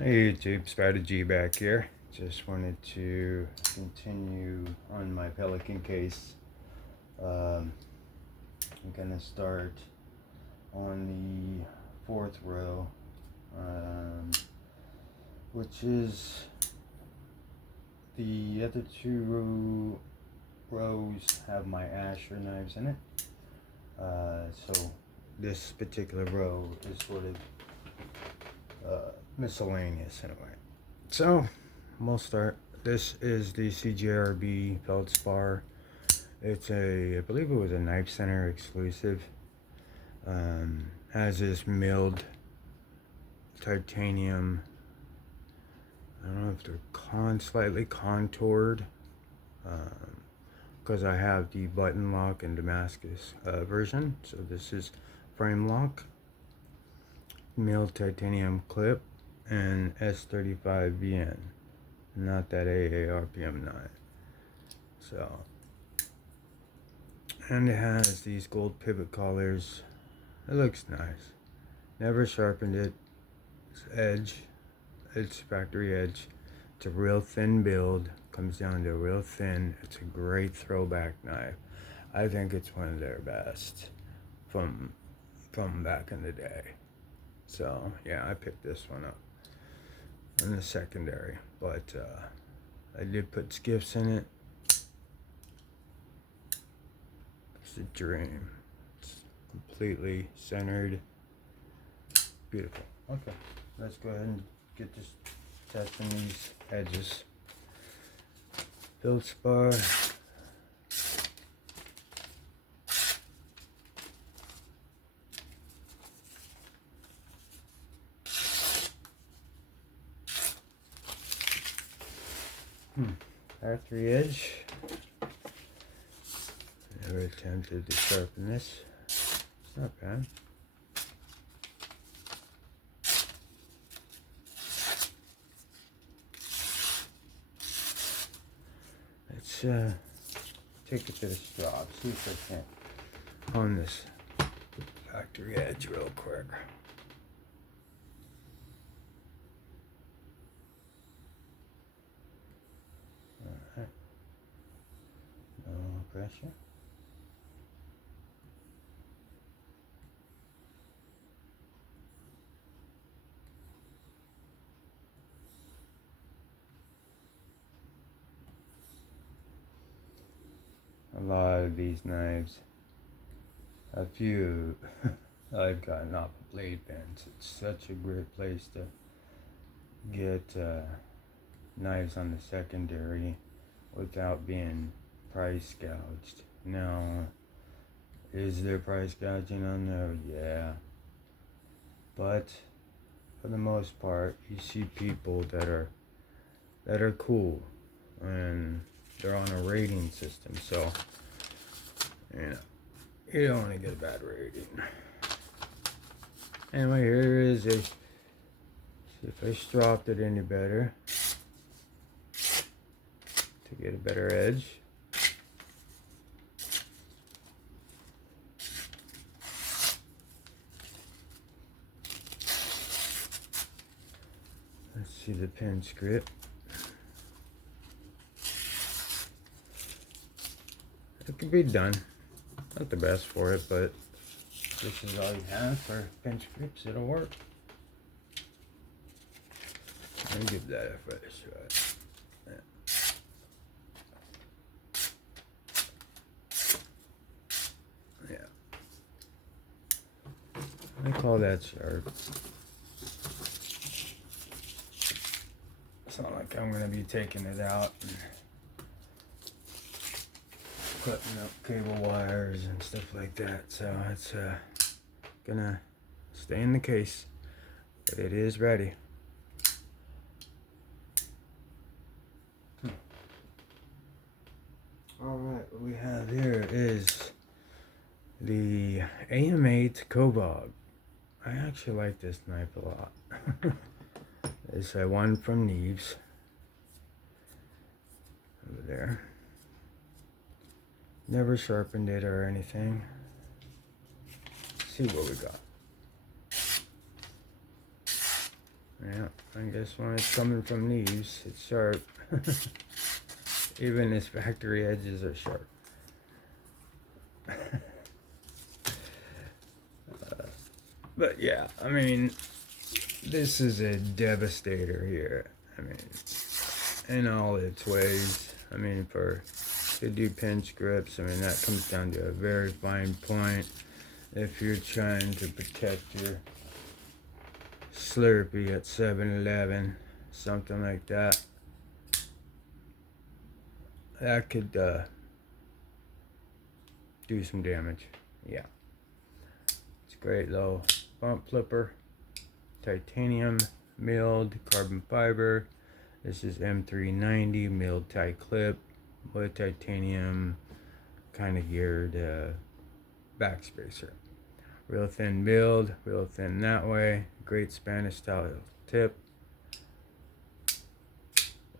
Hey YouTube, Strategy back here. Just wanted to continue on my Pelican case. I'm gonna start on the fourth row, which is the other two rows have my Asher knives in it. So this particular row is sort of miscellaneous in a way. So we'll start. This is the CJRB Feldspar. It's I believe it was a Knife Center exclusive. Has this milled titanium. I don't know if they're slightly contoured, because I have the button lock and Damascus version. So this is frame lock, milled titanium clip, and S35VN, not that AARPM9. So, and it has these gold pivot collars. It looks nice. Never sharpened it. It's edge. It's factory edge. It's a real thin build. Comes down to real thin. It's a great throwback knife. I think it's one of their best from back in the day. So yeah, I picked this one up in the secondary, but I did put skiffs in it. It's a dream. It's completely centered. Beautiful. Okay, let's go ahead and get this testing these edges. Feldspar. R3 edge. Never attempted to sharpen this. It's not bad. Let's take it to the straw. See if I can hone this factory edge real quick. Alright. No pressure. A lot of these knives, a few I've gotten off of blade bends. It's such a great place to get knives on the secondary without being price gouged. Now, is there price gouging on there? Yeah. But for the most part, you see people that are cool and they're on a rating system, so you don't want to get a bad rating. Anyway, here is a, see if I stropped it any better to get a better edge. Let's see the pin script. It can be done. Not the best for it, but this is all you have for pin scripts. It'll work. Let me give that a fresh shot. Yeah. I call that sharp. It's not like I'm going to be taking it out and cutting up cable wires and stuff like that. So it's gonna stay in the case, but it is ready. Alright, what we have here is the AM8 Kobog. I actually like this knife a lot. It's a one from Neves. Over there. Never sharpened it or anything. Let's see what we got. Yeah, I guess when it's coming from these, it's sharp. Even its factory edges are sharp. But yeah, I mean, this is a devastator here. I mean, in all its ways. I mean, to do pinch grips, I mean, that comes down to a very fine point. If you're trying to protect your Slurpee at 7-Eleven, something like that, that could do some damage. Yeah, it's great though. Bump flipper, titanium milled carbon fiber. This is M390 milled tie clip with titanium kind of geared backspacer. Real thin build, real thin that way. Great Spanish style tip.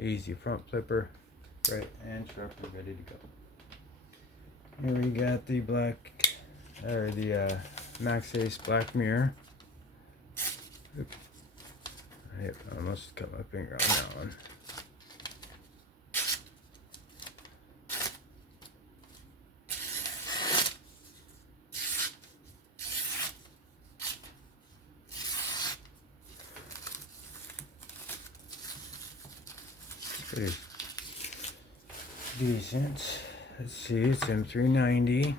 Easy front flipper. Right, and sharp and ready to go. Here we got the Max Ace Black Mirror. Oops. I almost cut my finger on that one. Pretty decent. Let's see, it's M390,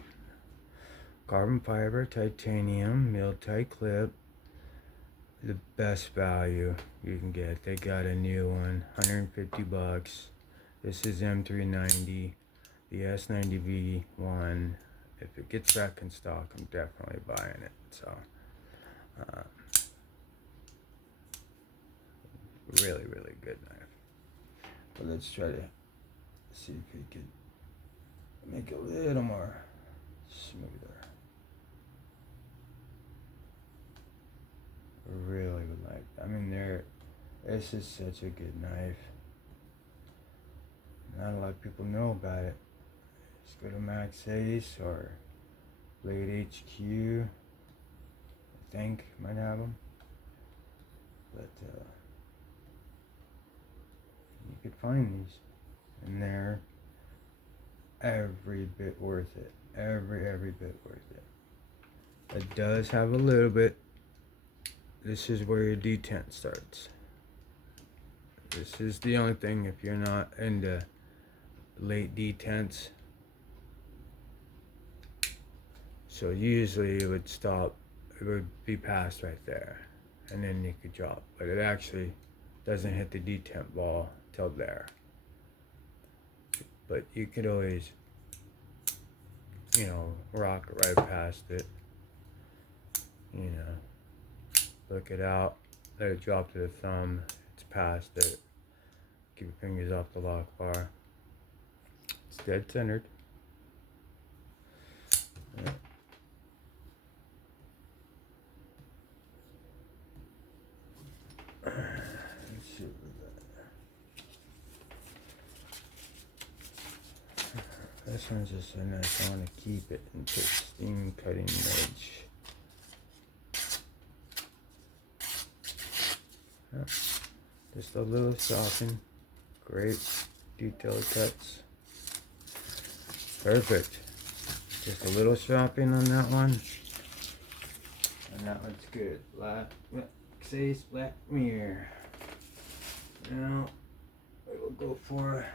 carbon fiber, titanium, milled tie clip. The best value you can get. They got a new one, $150. This is M390, the S90V1. If it gets back in stock, I'm definitely buying it. So, really, really good knife. But let's try to see if we could make it a little more smoother. Really would like. I mean, this is such a good knife. Not a lot of people know about it. Just go to Max Ace or Blade HQ. I think might have them, but you could find these, and they're every bit worth it. Every bit worth it. It does have a little bit. This is where your detent starts. This is the only thing if you're not into late detents. So usually it would stop, it would be past right there, and then you could drop. But it actually doesn't hit the detent ball till there. But you could always, rock right past it. Look it out, let it drop to the thumb, it's past it. Keep your fingers off the lock bar. It's dead centered. Yeah. Let's see what we got. This one's just so nice. I want to keep it in pristine cutting edge. Yeah. Just a little soften. Great detailed cuts. Perfect. Just a little shopping on that one. And that one's good. Black Ace Black Mirror. Now we'll go for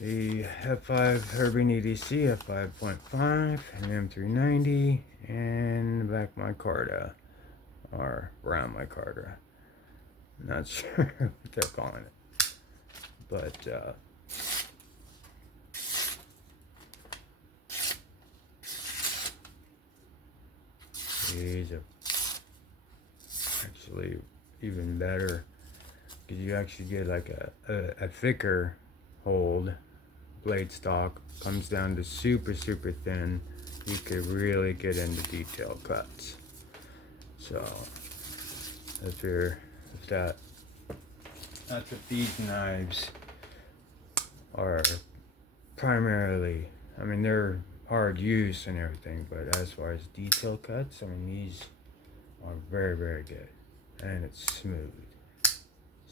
the F5 Herbing EDC F5.5 and M390 and Black Micarta or Brown Micarta. Not sure what they're calling it, but these are actually even better because you actually get like a thicker hold. Blade stock comes down to super thin. You could really get into detailed cuts. So that's what these knives are primarily. I mean, they're hard use and everything, but as far as detail cuts, I mean, these are very good. and it's smooth.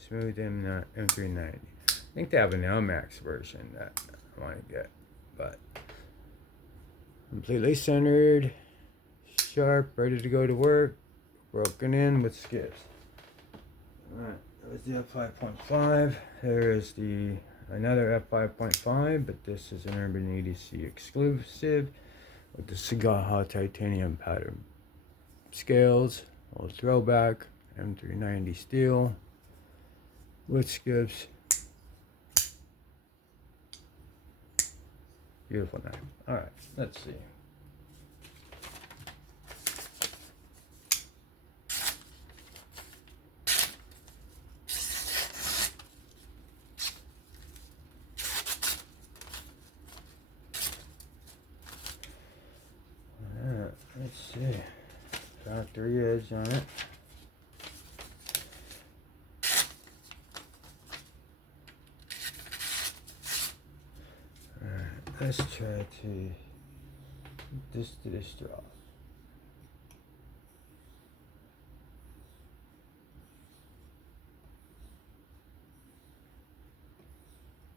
Smooth M390. I think they have an LMAX version that I want to get, but completely centered, sharp, ready to go to work, broken in with skips. Alright, that was the F5.5. There is another F5.5, but this is an Urban EDC exclusive with the Cigar titanium pattern scales, old throwback, M390 steel with skips. Beautiful knife. Alright, let's see. Alright, let's see. Factory edge on it. Let's try to this to this straw.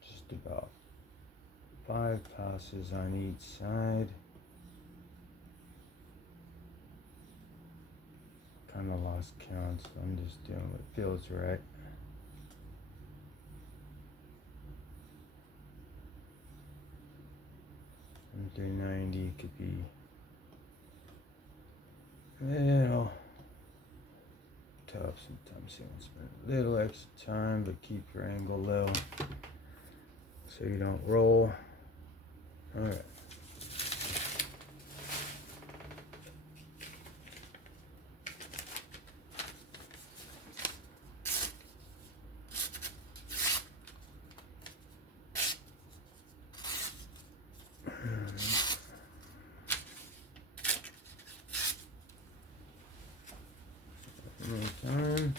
Just about 5 passes on each side. Kind of lost count, so I'm just doing what feels right. M390 could be a little tough sometimes. You want to spend a little extra time, but keep your angle low so you don't roll. All right. Time.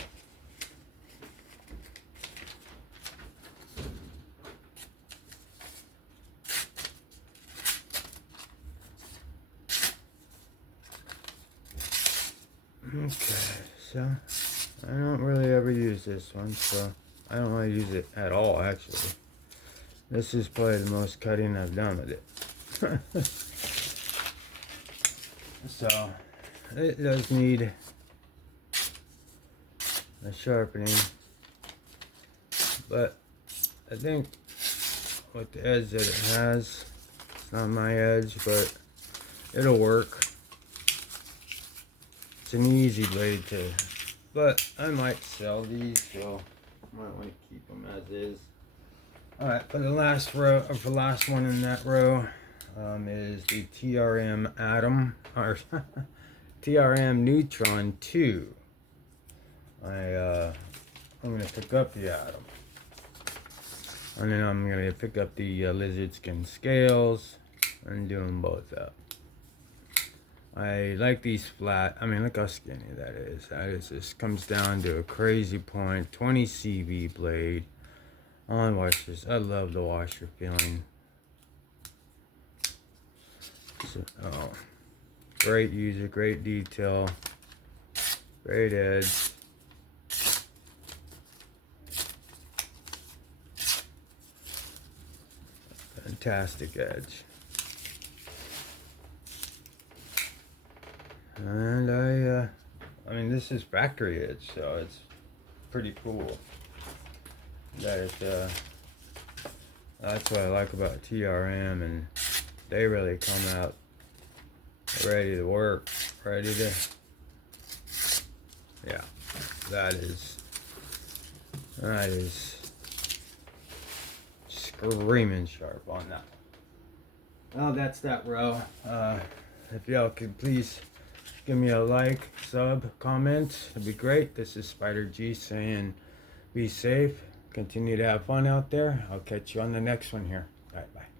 Okay, so I don't really ever use this one, so I don't really use it at all actually. This is probably the most cutting I've done with it. So it does need a sharpening, but I think with the edge that it has, it's not my edge, but it'll work. It's an easy blade to, but I might sell these, so I might want to keep them as is. Alright, for the last row, or for the last one in that row, is the TRM Atom, or TRM Neutron 2. I'm gonna pick up the Atom, and then I'm gonna pick up the lizard skin scales and do them both up. I like these flat. I mean, look how skinny that is. That is just comes down to a crazy point. 20 CV blade on washers. I love the washer feeling. So, oh, great user, great detail, great edge. Fantastic edge. And I mean, this is factory edge, so it's pretty cool. That that's what I like about TRM, and they really come out ready to work, ready to, yeah, that is screaming sharp on that. Well, that's that row. If y'all could please give me a like, sub, comment, it'd be great. This is Spider G saying be safe, continue to have fun out there. I'll catch you on the next one here. All right, bye.